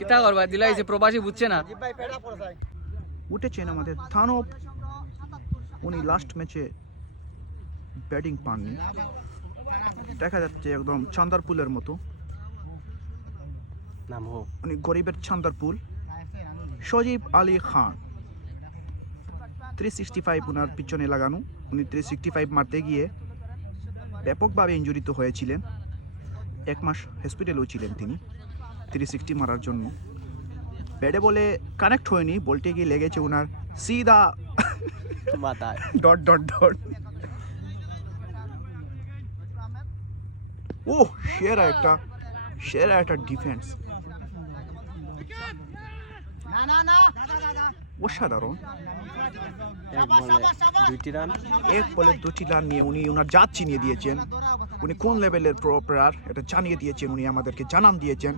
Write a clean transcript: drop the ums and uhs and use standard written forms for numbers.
কিতা করবা দিলাইছে প্রবাসী বুঝছে না। উঠেছেন আমাদের থানব, উনি লাস্ট ম্যাচে ব্যাটিং পাননি, দেখা যাচ্ছে একদম চান্দারপুলের মতো, উনি গরিবের চান্দারপুল। সজীব আলী খান 365 উনার পিছনে লাগানো, উনি 365 মারতে গিয়ে ব্যাপকভাবে ইনজুরিত হয়েছিলেন, 1 মাস হসপিটালেও ছিলেন তিনি 360 মারার জন্য। ব্যাটে বলে কানেক্ট হয়নি, বলতে গিয়ে লেগেছে ওনার সিধা মাথায় ডট ডট ডট। ও সেরা একটা ডিফেন্স, অসাধারণ। 1 বলে 2টি রান নিয়ে উনি ওনার জাত চিনিয়ে দিয়েছেন, উনি কোন লেভেলের প্রো প্লেয়ার এটা জানিয়ে দিয়েছেন, উনি আমাদেরকে জানান দিয়েছেন।